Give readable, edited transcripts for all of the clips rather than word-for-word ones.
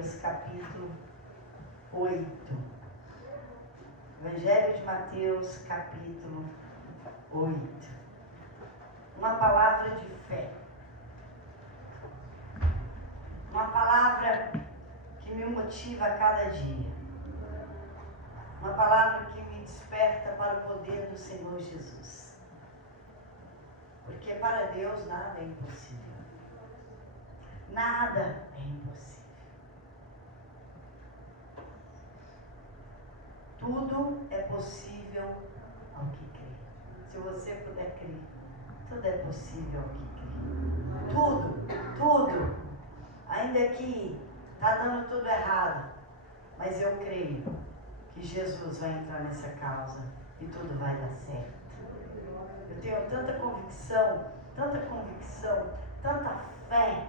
Mateus, capítulo 8. Evangelho de Mateus, capítulo 8. Uma palavra de fé. Uma palavra que me motiva a cada dia. Uma palavra que me desperta para o poder do Senhor Jesus. Porque para Deus nada é impossível. Nada é impossível. Tudo é possível ao que crê. Se você puder crer, tudo é possível ao que crê. Tudo. Ainda que está dando tudo errado, mas eu creio que Jesus vai entrar nessa causa e tudo vai dar certo. Eu tenho tanta convicção, tanta fé,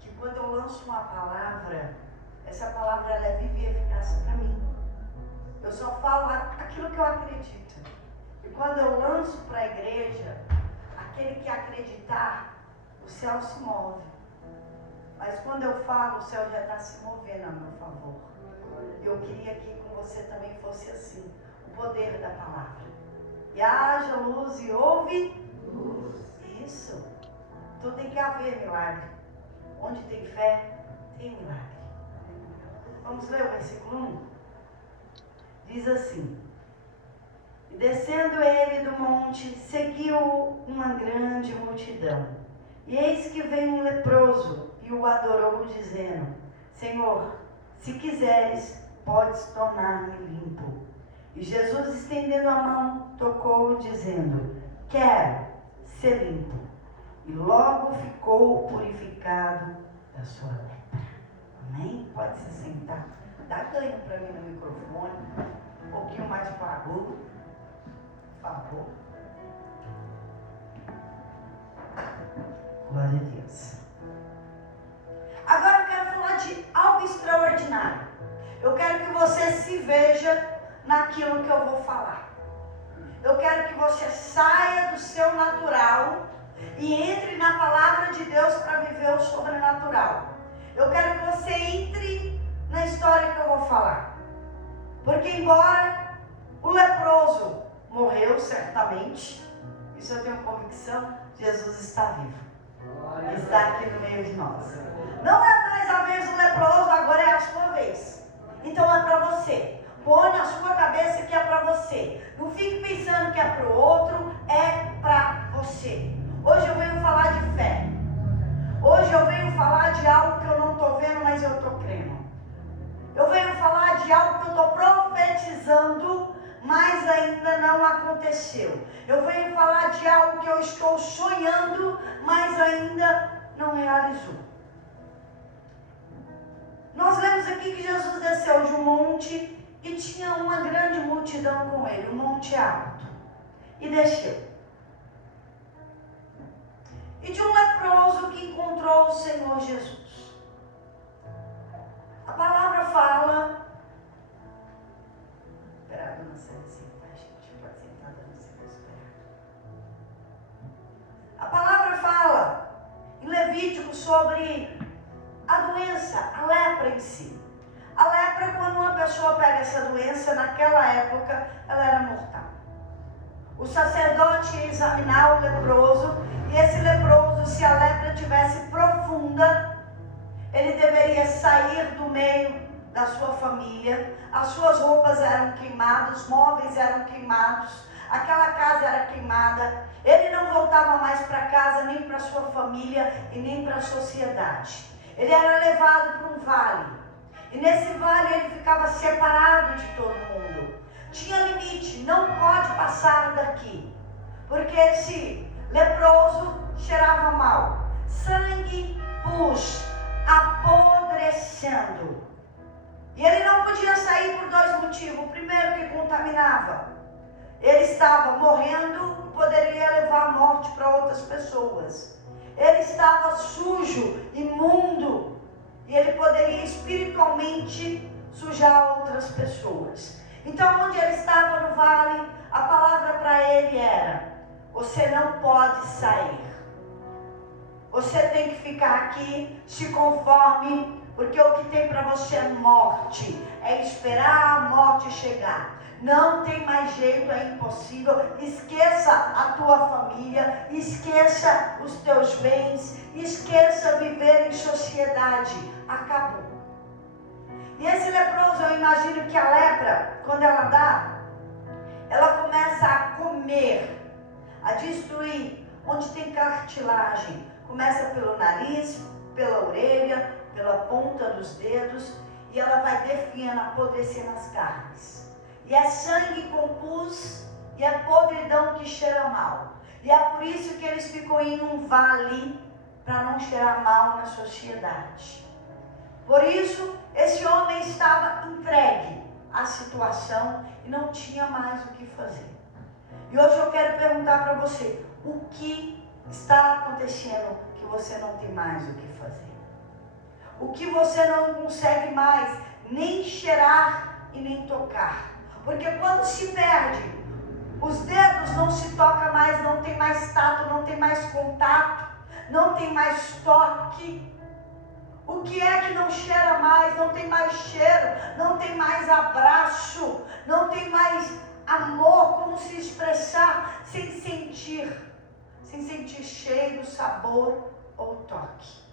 que quando eu lanço uma palavra, essa palavra ela é viva e eficaz para mim. Eu só falo aquilo que eu acredito. E quando eu lanço para a igreja, aquele que acreditar, o céu se move. Mas quando eu falo, o céu já está se movendo a meu favor. E eu queria que com você também fosse assim, o poder da palavra. E haja luz e houve luz. Isso. Então tem que haver milagre. Onde tem fé, tem milagre. Vamos ler o versículo 1? Diz assim: E descendo ele do monte, seguiu uma grande multidão. E eis que veio um leproso e o adorou, dizendo: Senhor, se quiseres, podes tornar-me limpo. E Jesus, estendendo a mão, tocou-o, dizendo: Quero ser limpo. E logo ficou purificado da sua lepra. Amém? Pode se sentar. Dá ganho para mim no microfone. Um pouquinho mais para agudo. Por favor. Glória a Deus. Agora eu quero falar de algo extraordinário. Eu quero que você se veja naquilo que eu vou falar. Eu quero que você saia do seu natural e entre na palavra de Deus para viver o sobrenatural. Eu quero que você entre na história que eu vou falar. Porque embora o leproso morreu certamente, isso eu tenho convicção, Jesus está vivo. Está aqui no meio de nós. Não é mais a vez do leproso, agora é a sua vez. Então é para você. Põe na sua cabeça que é para você. Não fique pensando que é para o outro, é para você. Hoje eu venho falar de fé. Hoje eu venho falar de algo que eu não estou vendo, mas eu estou crendo. Eu venho falar de algo que eu estou profetizando, mas ainda não aconteceu. Eu venho falar de algo que eu estou sonhando, mas ainda não realizou. Nós lemos aqui que Jesus desceu de um monte e tinha uma grande multidão com ele, um monte alto. E desceu. E de um leproso que encontrou o Senhor Jesus. A palavra fala... Espera a dona Célia sentar, gente. Pode sentar, dona Célia, esperar. A palavra fala em Levítico sobre a doença, a lepra em si. A lepra, quando uma pessoa pega essa doença, naquela época, ela era mortal. O sacerdote ia examinar o leproso, e esse leproso, se a lepra tivesse profunda, ele deveria sair do meio da sua família, as suas roupas eram queimadas, os móveis eram queimados, aquela casa era queimada, ele não voltava mais para casa, nem para sua família e nem para a sociedade. Ele era levado para um vale, e nesse vale ele ficava separado de todo mundo. Tinha limite, não pode passar daqui, porque esse leproso cheirava mal, sangue, pus, apodrecendo. E ele não podia sair por dois motivos. O primeiro, que contaminava. Ele estava morrendo e poderia levar a morte para outras pessoas. Ele estava sujo, imundo, e ele poderia espiritualmente sujar outras pessoas. Então, onde ele estava no vale, a palavra para ele era: você não pode sair. Você tem que ficar aqui, se conforme Porque o que tem para você é morte, é esperar a morte chegar. Não tem mais jeito, é impossível. Esqueça a tua família, esqueça os teus bens, esqueça viver em sociedade. Acabou. E esse leproso, eu imagino que a lepra, quando ela dá, ela começa a comer, a destruir onde tem cartilagem. Começa pelo nariz, pela orelha, pela ponta dos dedos, e ela vai definhando, apodrecendo as carnes. E é sangue com pus, e é podridão que cheira mal. E é por isso que eles ficam em um vale, para não cheirar mal na sociedade. Por isso, esse homem estava entregue à situação e não tinha mais o que fazer. E hoje eu quero perguntar para você, o que está acontecendo que você não tem mais o que fazer? O que você não consegue mais nem cheirar e nem tocar? Porque quando se perde, os dedos não se tocam mais, não tem mais tato, não tem mais contato, não tem mais toque. O que é que não cheira mais? Não tem mais cheiro, não tem mais abraço, não tem mais amor, como se expressar sem sentir cheiro, sabor ou toque.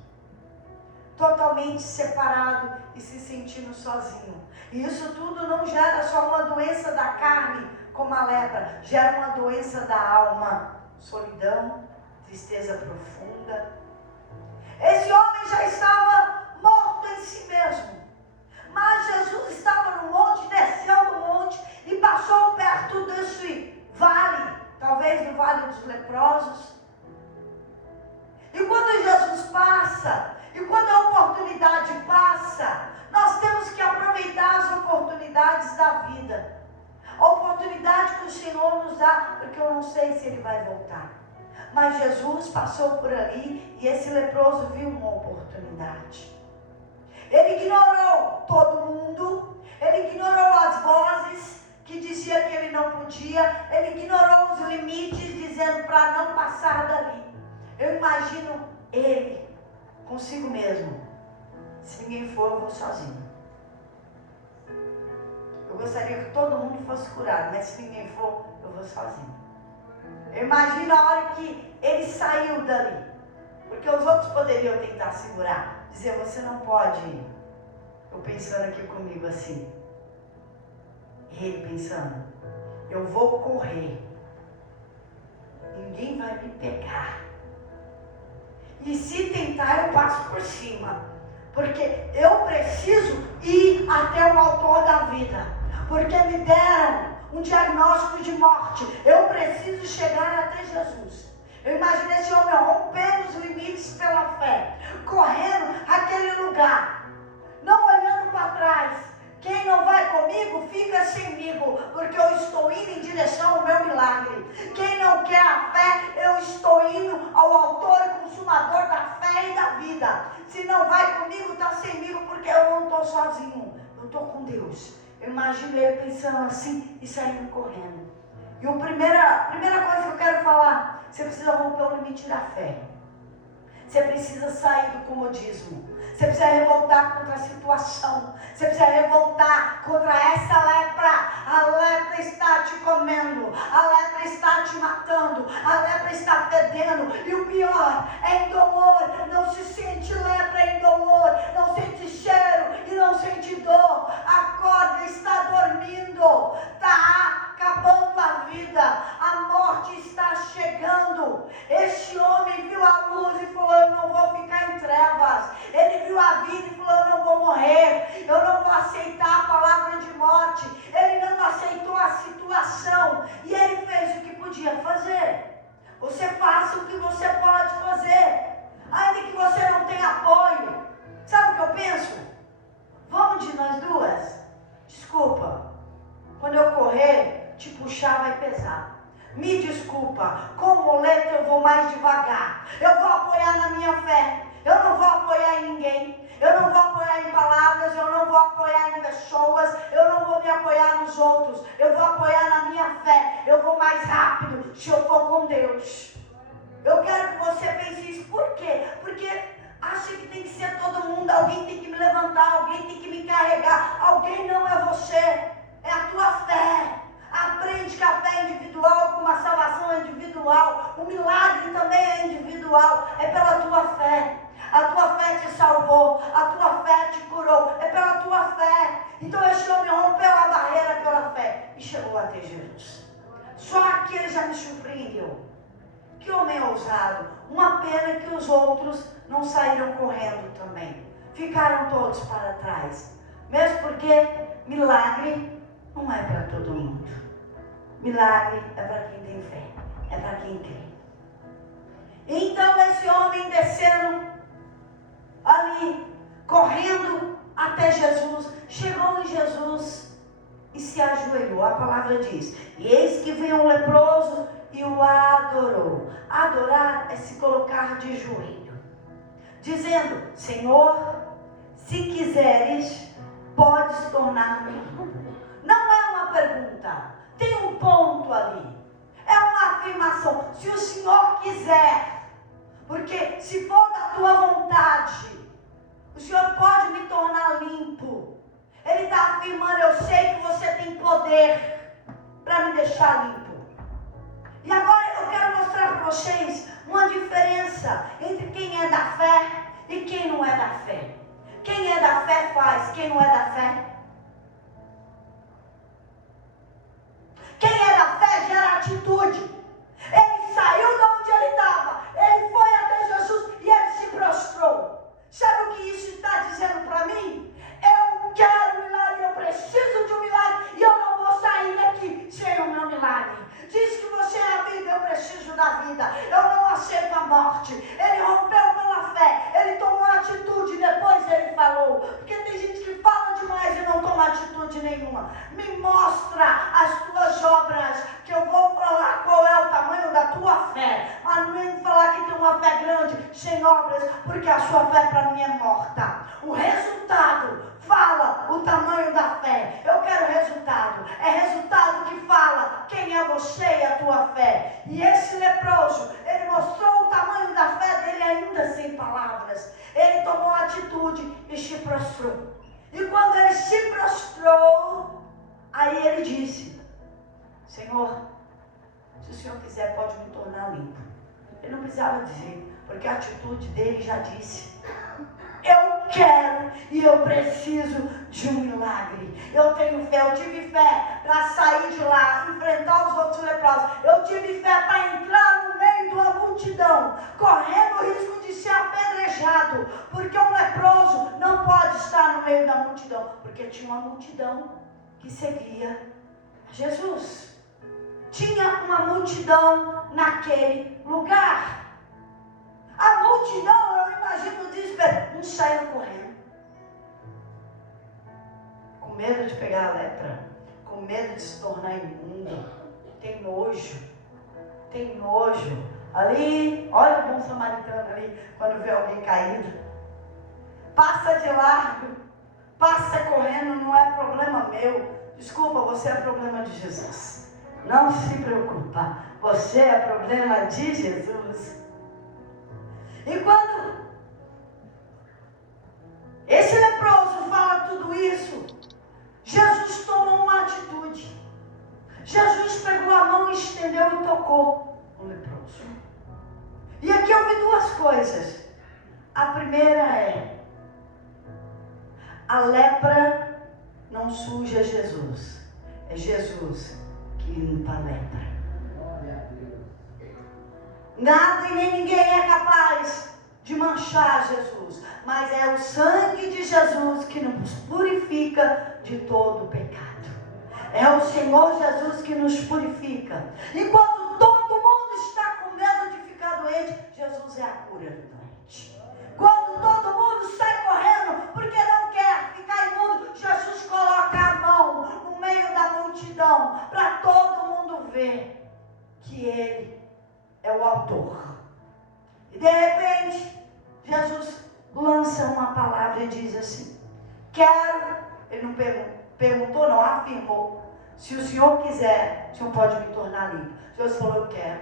Totalmente separado e se sentindo sozinho. E isso tudo não gera só uma doença da carne, como a lepra, gera uma doença da alma, solidão, tristeza profunda. Esse homem já estava morto em si mesmo, mas Jesus estava no monte, desceu do monte e passou perto desse vale, talvez do vale dos leprosos. E quando Jesus passa, e quando a oportunidade passa, nós temos que aproveitar as oportunidades da vida. A oportunidade que o Senhor nos dá, porque eu não sei se Ele vai voltar. Mas Jesus passou por ali e esse leproso viu uma oportunidade. Ele ignorou todo mundo, ele ignorou as vozes que diziam que ele não podia, ele ignorou os limites dizendo para não passar dali. Eu imagino ele consigo mesmo. Se ninguém for, eu vou sozinho. Eu gostaria que todo mundo fosse curado, mas se ninguém for, eu vou sozinho. Eu imagino a hora que ele saiu dali, porque os outros poderiam tentar segurar, dizer, você não pode ir. Eu pensando aqui comigo assim, ele pensando, eu vou correr, ninguém vai me pegar, e se tentar eu passo por cima, porque eu preciso ir até o autor da vida, porque me deram um diagnóstico de morte, eu preciso chegar até Jesus. Eu imagino esse homem rompendo os limites pela fé, correndo aquele lugar, não olhando para trás. Quem não vai comigo, fica semigo, porque eu estou indo em direção ao meu milagre. Quem não quer a fé, eu estou indo ao autor e consumador da fé e da vida. Se não vai comigo, está semigo, porque eu não estou sozinho, eu estou com Deus. Eu imagino ele pensando assim e saindo correndo. E a primeira coisa que eu quero falar, você precisa romper o limite da fé. Você precisa sair do comodismo. Você precisa revoltar contra a situação. Você precisa revoltar contra essa lepra. A lepra está te comendo. A lepra está te matando. A lepra está fedendo. E o pior é indolor. Não se sente lepra em dolor. Não sente cheiro e não sente dor. Acorda, está dormindo. Está acabando a vida. A morte está chegando. Este homem viu a luz e falou, eu não vou ficar em trevas. Ele viu a vida e falou, eu não vou morrer, eu não vou aceitar a palavra de morte. Ele não aceitou a situação e ele fez o que podia fazer. Você faça o que você pode fazer, ainda que você não tenha apoio. Sabe o que eu penso? Vamos de nós duas? Desculpa, quando eu correr, te puxar vai pesar. Me desculpa, com muleta eu vou mais devagar. Eu vou apoiar na minha fé. Eu não vou apoiar em ninguém. Eu não vou apoiar em palavras. Eu não vou apoiar em pessoas. Eu não vou me apoiar nos outros. Eu vou apoiar na minha fé. Eu vou mais rápido se eu for com Deus. Eu quero que você pense isso. Por quê? Porque acha que tem que ser todo mundo. Alguém tem que me levantar. ver Jesus. Só aquele já me surpreendeu. Que homem ousado. Uma pena que os outros não saíram correndo também. Ficaram todos para trás. Mesmo porque milagre não é para todo mundo. Milagre é para quem tem fé. É para quem crê. Então esse homem descendo ali, correndo até Jesus, chegou em Jesus e se ajoelhou. A palavra diz: e eis que veio um leproso e o adorou. Adorar é se colocar de joelho, dizendo: Senhor, se quiseres, podes tornar-me limpo. Não é uma pergunta, tem um ponto ali. É uma afirmação: se o Senhor quiser, porque se for da tua vontade, o Senhor pode me tornar limpo. Ele está afirmando: eu sei que você tem poder para me deixar limpo. E agora eu quero mostrar para vocês uma diferença entre quem é da fé e quem não é da fé. Quem é da fé faz, quem não é da fé. Quem é da fé gera atitude. Ele saiu de onde ele estava, ele foi até Jesus e ele se prostrou. Sabe o que isso está dizendo para mim? Eu quero um milagre, eu preciso de um milagre e eu não vou sair daqui sem o meu milagre. Diz que você é a vida, eu preciso da vida, eu não aceito a morte. Ele rompeu pela fé, ele tomou atitude, depois ele falou. Porque tem gente que fala demais e não toma atitude nenhuma. Me mostra as tuas obras, que eu vou falar qual é o tamanho da tua fé. Mas não vem falar que tem uma fé grande sem obras, porque a sua fé para mim é morta. O resultado fala o tamanho da fé. Eu quero resultado. É resultado que fala quem é você e a tua fé. E esse leproso, ele mostrou o tamanho da fé dele ainda sem palavras. Ele tomou atitude e se prostrou. E quando ele se prostrou, aí ele disse: Senhor, se o Senhor quiser, pode me tornar limpo. Ele não precisava dizer, porque a atitude dele já disse: eu quero e eu preciso de um milagre. Eu tenho fé, eu tive fé para sair de lá, enfrentar os outros leprosos. Eu tive fé para entrar no meio de uma multidão, correndo o risco de ser apedrejado, porque um leproso não pode estar no meio da multidão, porque tinha uma multidão que seguia Jesus. Tinha uma multidão naquele lugar. A multidão, eu imagino o desespero. Uns saíram correndo, com medo de pegar a lepra, com medo de se tornar imundo. Tem nojo. Ali, olha o bom samaritano ali, quando vê alguém caído. Passa de largo, passa correndo, não é problema meu. Desculpa, você é problema de Jesus. Não se preocupa, você é problema de Jesus. E quando esse leproso fala tudo isso, Jesus tomou uma atitude. Jesus pegou a mão, estendeu e tocou o leproso. E aqui eu vi duas coisas. A primeira é: a lepra não suja Jesus. É Jesus que limpa a lepra. Nada e nem ninguém é capaz de manchar Jesus, mas é o sangue de Jesus que nos purifica de todo o pecado. É o Senhor Jesus que nos purifica. Enquanto todo mundo está com medo de ficar doente, Jesus é a cura do doente. Quando todo mundo sai correndo porque não quer ficar imundo, Jesus coloca a mão no meio da multidão para todo mundo ver que Ele é o autor. E de repente, Jesus lança uma palavra e diz assim: quero, ele não perguntou, não, afirmou: se o Senhor quiser, o Senhor pode me tornar limpo. Jesus falou: eu quero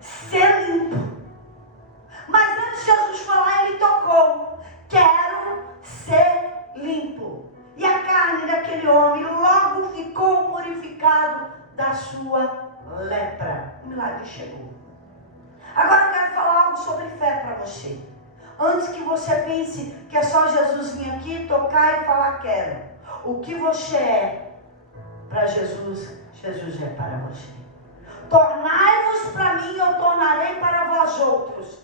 ser limpo. Mas antes de Jesus falar, ele tocou: quero ser limpo. E a carne daquele homem logo ficou purificado da sua lepra. O milagre chegou. Agora eu quero falar algo sobre fé para você. Antes que você pense que é só Jesus vir aqui, tocar e falar quero. O que você é para Jesus Jesus é para você. Tornai-vos para mim, eu tornarei para vós outros.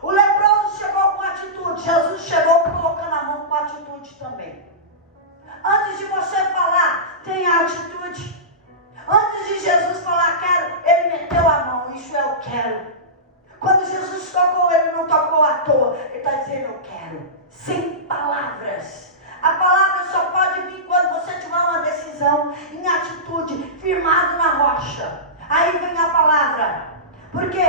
O leproso chegou com atitude, Jesus chegou colocando a mão com atitude também. Antes de você falar, tenha atitude. Antes de Jesus falar quero, ele meteu a mão, isso eu quero. Quando Jesus tocou, ele não tocou à toa, ele está dizendo eu quero, sem palavras. A palavra só pode vir quando você tiver uma decisão, em atitude, firmado na rocha. Aí vem a palavra, porque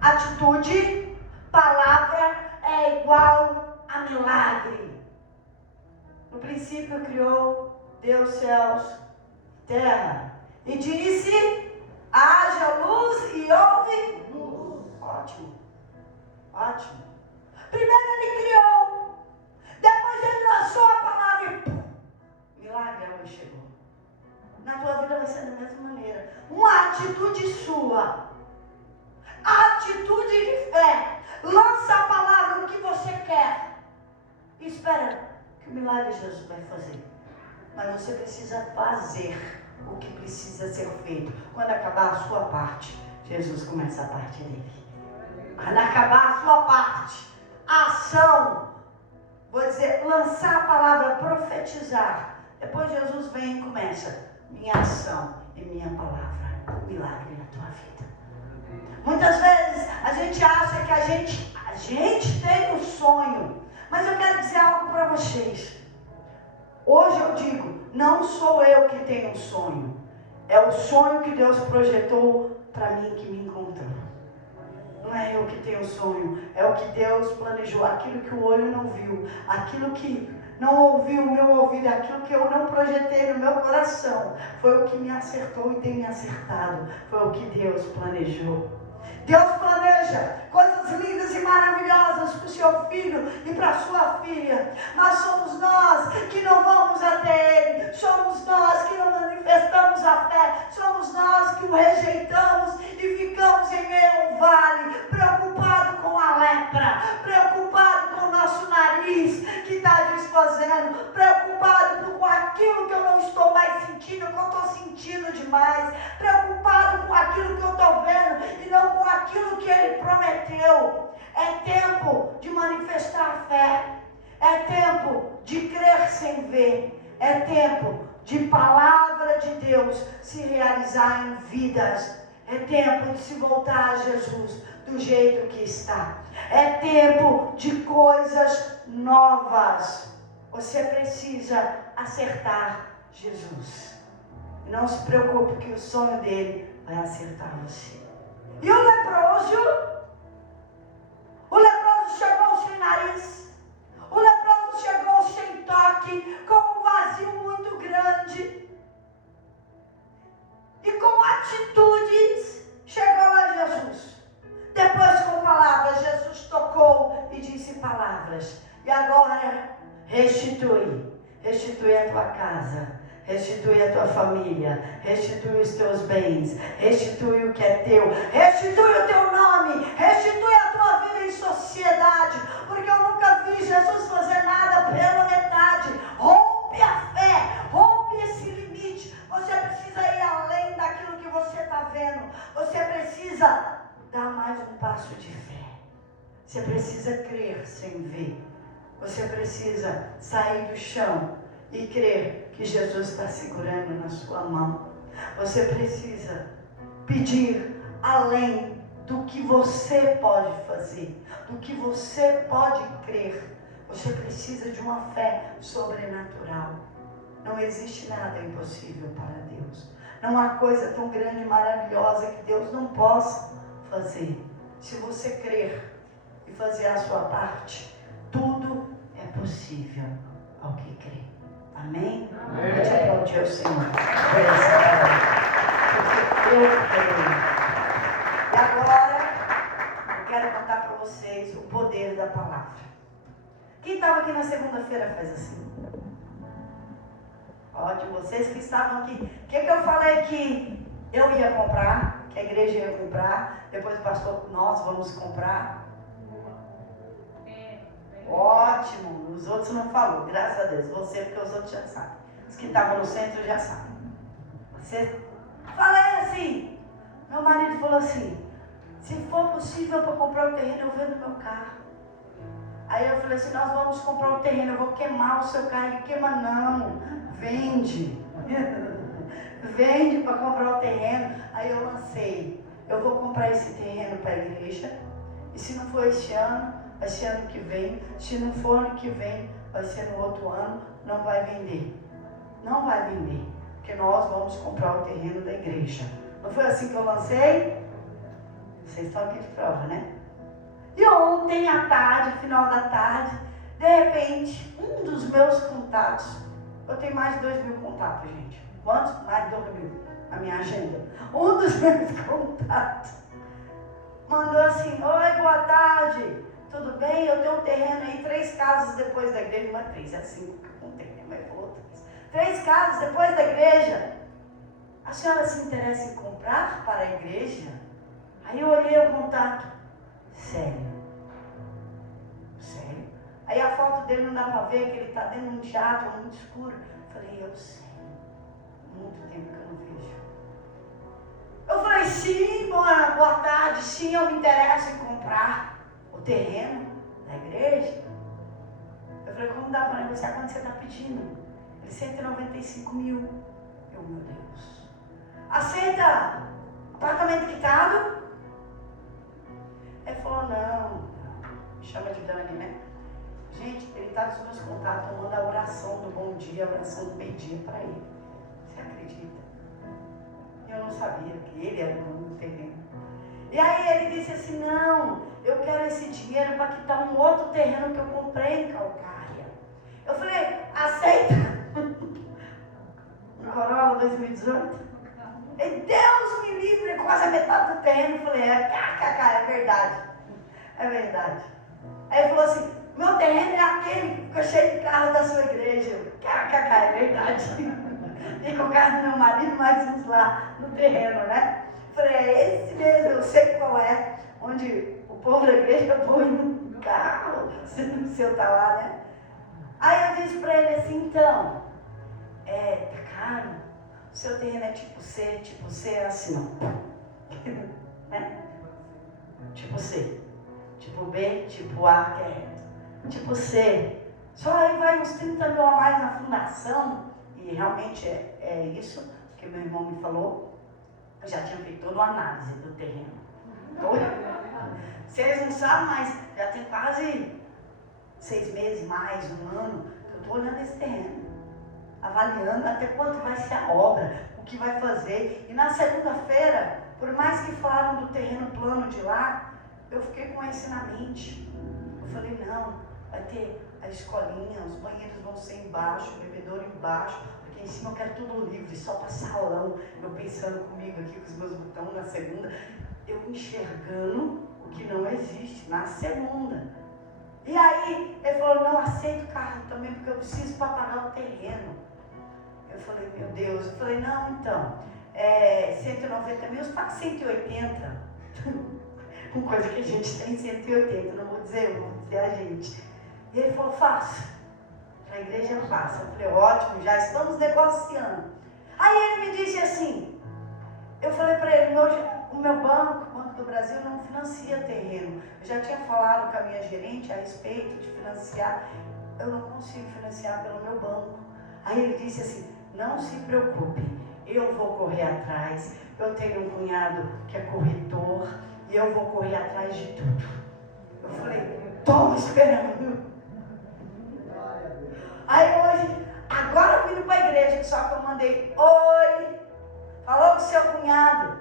atitude, palavra é igual a milagre. No princípio criou Deus céus, terra, e disse, haja luz e houve luz. Ótimo, ótimo. Primeiro ele criou, depois ele lançou a palavra e pum, milagre hoje chegou. Na tua vida vai ser da mesma maneira. Uma atitude sua, atitude de fé, lança a palavra o que você quer e espera que o milagre Jesus vai fazer. Mas você precisa fazer o que precisa ser feito. Quando acabar a sua parte, Jesus começa a parte dele. Quando acabar a sua parte, a ação, vou dizer, lançar a palavra, profetizar. Depois Jesus vem e começa, minha ação e minha palavra, milagre na tua vida. Muitas vezes a gente acha que a gente tem um sonho, mas eu quero dizer algo para vocês. Hoje eu digo, não sou eu que tenho um sonho, é o sonho que Deus projetou para mim, que me encontrou. Não é eu que tenho um sonho, é o que Deus planejou, aquilo que o olho não viu, aquilo que não ouviu o meu ouvido, aquilo que eu não projetei no meu coração, foi o que me acertou e tem me acertado, foi o que Deus planejou. Deus planeja coisas lindas e maravilhosas para o seu filho e para a sua filha, mas somos nós que não vamos até Ele, somos nós que não manifestamos a fé, somos nós que o rejeitamos e ficamos em meio a um vale, preocupado com a lepra, preocupado com o nosso nariz que está desfazendo, preocupado com aquilo que eu não estou mais sentindo, que eu estou sentindo demais, preocupado com aquilo que eu estou vendo e não com aquilo que Ele prometeu. É tempo de manifestar a fé, é tempo de crer sem ver, é tempo de palavra de Deus se realizar em vidas, é tempo de se voltar a Jesus do jeito que está, é tempo de coisas novas. Você precisa acertar Jesus. Não se preocupe que o sonho dele vai acertar você. E o leproso chegou sem nariz, o leproso chegou sem toque, com um vazio muito grande, e com atitudes chegou a Jesus. Depois com palavras, Jesus tocou e disse palavras, e agora restitui a tua casa, restitui a tua família, restitui os teus bens, restitui o que é teu, restitui o teu nome, restitui a tua vida em sociedade, porque eu nunca vi Jesus fazer nada pela metade. Rompe a fé, rompe esse limite. Você precisa ir além daquilo que você está vendo, você precisa dar mais um passo de fé, você precisa crer sem ver, você precisa sair do chão e crer que Jesus está segurando na sua mão. Você precisa pedir além do que você pode fazer, do que você pode crer. Você precisa de uma fé sobrenatural. Não existe nada impossível para Deus. Não há coisa tão grande e maravilhosa que Deus não possa fazer. Se você crer e fazer a sua parte, tudo é possível ao que crê. Amém? Amém. Pode aplaudir ao Senhor por essa palavra, porque eu creio. E agora eu quero contar para vocês o poder da palavra. Quem estava aqui na segunda-feira faz assim. Ótimo, vocês que estavam aqui. O que eu falei que eu ia comprar, que a igreja ia comprar, depois o pastor, nós vamos comprar. Ótimo, os outros não falou, graças a Deus, você, porque os outros já sabem. Os que estavam no centro já sabem. Você Falei assim, meu marido falou assim, se for possível para comprar o terreno, eu vendo meu carro. Aí eu falei assim, nós vamos comprar o terreno, eu vou queimar o seu carro. Ele queima não, vende. Vende para comprar o terreno. Aí eu lancei, eu vou comprar esse terreno para a igreja. E se não for este ano, vai ser ano que vem. Se não for ano que vem, vai ser no outro ano. Não vai vender. Não vai vender. Porque nós vamos comprar o terreno da igreja. Não foi assim que eu lancei? Vocês estão aqui de prova, né? E ontem à tarde, final da tarde, de repente, um dos meus contatos, eu tenho mais de 2.000 contatos, gente. Quantos? Mais de 2.000 na minha agenda. Um dos meus contatos mandou assim, oi, boa tarde, tudo bem? Eu tenho um terreno aí, 3 casas depois da igreja, não é 3, é 5 que eu contei, né? Mas falou 3 casas depois da igreja. A senhora se interessa em comprar para a igreja? Aí eu olhei o contato, sério? Aí a foto dele não dá para ver, que ele está dentro de um teatro muito escuro. Falei, eu sei, muito tempo que eu não vejo. Eu falei, sim, boa tarde, sim, eu me interesso em comprar o terreno da igreja. Eu falei, como dá para negociar? Quanto você está pedindo? Ele, 195 mil. Eu, meu Deus. Aceita apartamento quitado? Ele falou, não, me chama de Dani, né? Gente, ele está nos meus contatos, eu mando a oração do bom dia, a oração do meio-dia para ele. Você acredita? Eu não sabia que ele era o dono do terreno. E aí ele disse assim, não, eu quero esse dinheiro para quitar um outro terreno que eu comprei em Calcaia. Eu falei, aceita? Um Corolla 2018? E Deus me livre, quase a metade do terreno. Eu falei, é verdade. É verdade. Aí ele falou assim, meu terreno é aquele que ficou cheio de carro da sua igreja. É verdade. E com o carro do meu marido, mais uns lá no terreno, né? Falei, é esse mesmo, eu sei qual é. Onde o povo da igreja põe um carro, se o seu tá lá, né? Aí eu disse pra ele assim, então, tá caro? O seu terreno é tipo C é assim, não. Né? Tipo C. Tipo B, tipo A, que é reto. Tipo C, só aí vai uns 30 mil a mais na fundação, e realmente é isso que meu irmão me falou. Eu já tinha feito toda uma análise do terreno. Vocês não sabem, mas já tem quase 6 meses, mais um ano, que eu estou olhando esse terreno, avaliando até quanto vai ser a obra, o que vai fazer. E na segunda-feira, por mais que falaram do terreno plano de lá, eu fiquei com isso na mente. Eu falei, não, vai ter a escolinha, os banheiros vão ser embaixo, o bebedouro embaixo, porque em cima eu quero tudo livre, só para salão. Eu pensando comigo aqui com os meus botões na segunda, eu enxergando o que não existe na segunda. E aí ele falou, não, aceito o carro também, porque eu preciso para pagar o terreno. Eu falei, meu Deus, eu falei, não, então, 190 mil, você paga 180. Uma coisa que a gente tem 180, não vou dizer eu, vou dizer a gente. E ele falou, faço. A igreja faça. Eu falei, ótimo, já estamos negociando. Aí ele me disse assim, eu falei para ele, o meu banco, o Banco do Brasil, não financia terreno. Eu já tinha falado com a minha gerente a respeito de financiar. Eu não consigo financiar pelo meu banco. Aí ele disse assim, não se preocupe, eu vou correr atrás. Eu tenho um cunhado que é corretor, e eu vou correr atrás de tudo. Eu falei, estou esperando. Aí hoje, agora vindo para a igreja, só que eu mandei, oi, falou com o seu cunhado?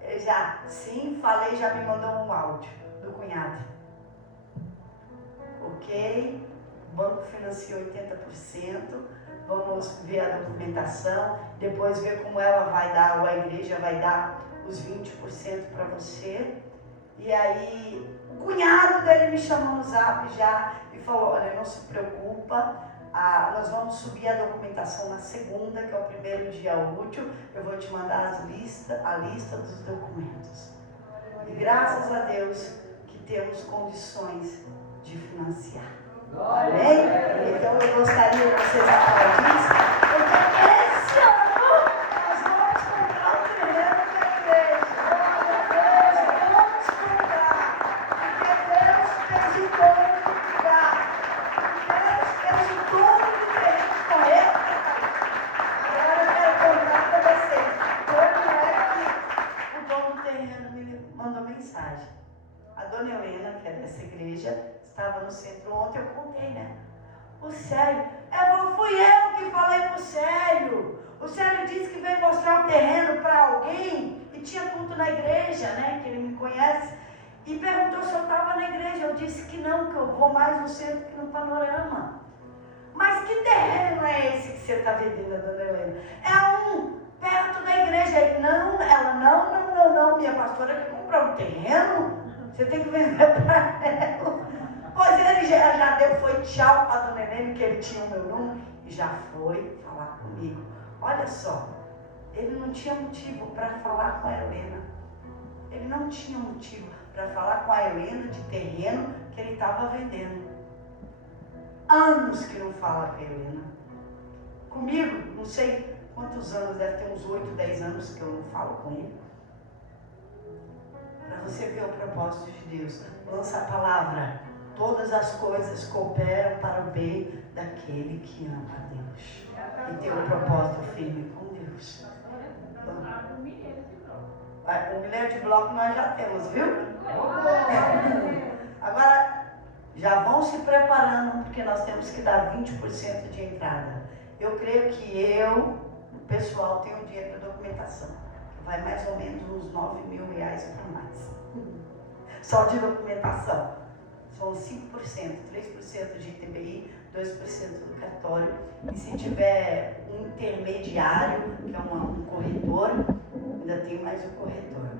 Ele já, sim, falei, já me mandou um áudio do cunhado. Ok, o banco financia 80%, vamos ver a documentação, depois ver como ela vai dar, ou a igreja vai dar os 20% para você. E aí, o cunhado dele me chamou no zap já e falou, olha, não se preocupa, nós vamos subir a documentação na segunda, que é o primeiro dia útil, eu vou te mandar a lista dos documentos. E graças a Deus que temos condições de financiar. Amém? Então eu gostaria que vocês aplaudissem, porque esse ano nós vamos comprar o terreno. dona Helena, que é dessa igreja, estava no centro ontem, eu contei, né? O Célio, fui eu que falei pro Célio. O Célio disse que veio mostrar um terreno para alguém e tinha culto na igreja, né? Que ele me conhece. E perguntou se eu estava na igreja. Eu disse que não, que eu vou mais no centro que no Panorama. Mas que terreno é esse que você está vendendo, dona Helena? É um perto da igreja. Ele, não, ela, não, minha pastora quer comprar um terreno. Você tem que vender para ela. Pois ele já deu, foi tchau para a dona Helena, que ele tinha o meu número, e já foi falar comigo. Olha só, ele não tinha motivo para falar com a Helena. Ele não tinha motivo para falar com a Helena de terreno que ele estava vendendo. Anos que não fala com a Helena. Comigo, não sei quantos anos, deve ter uns 8, 10 anos que eu não falo com ele. Para você ver o propósito de Deus, lança a palavra. Todas as coisas cooperam para o bem daquele que ama a Deus e tem um propósito firme com Deus. Um milhão de bloco nós já temos, viu? Agora, já vão se preparando, porque nós temos que dar 20% de entrada. Eu creio que o pessoal, tem um dinheiro de documentação, que vai mais ou menos uns R$9.000 para mais. Só de documentação. São 5%, 3% de ITBI, 2% do cartório. E se tiver um intermediário, que é um corretor, ainda tem mais o corretor.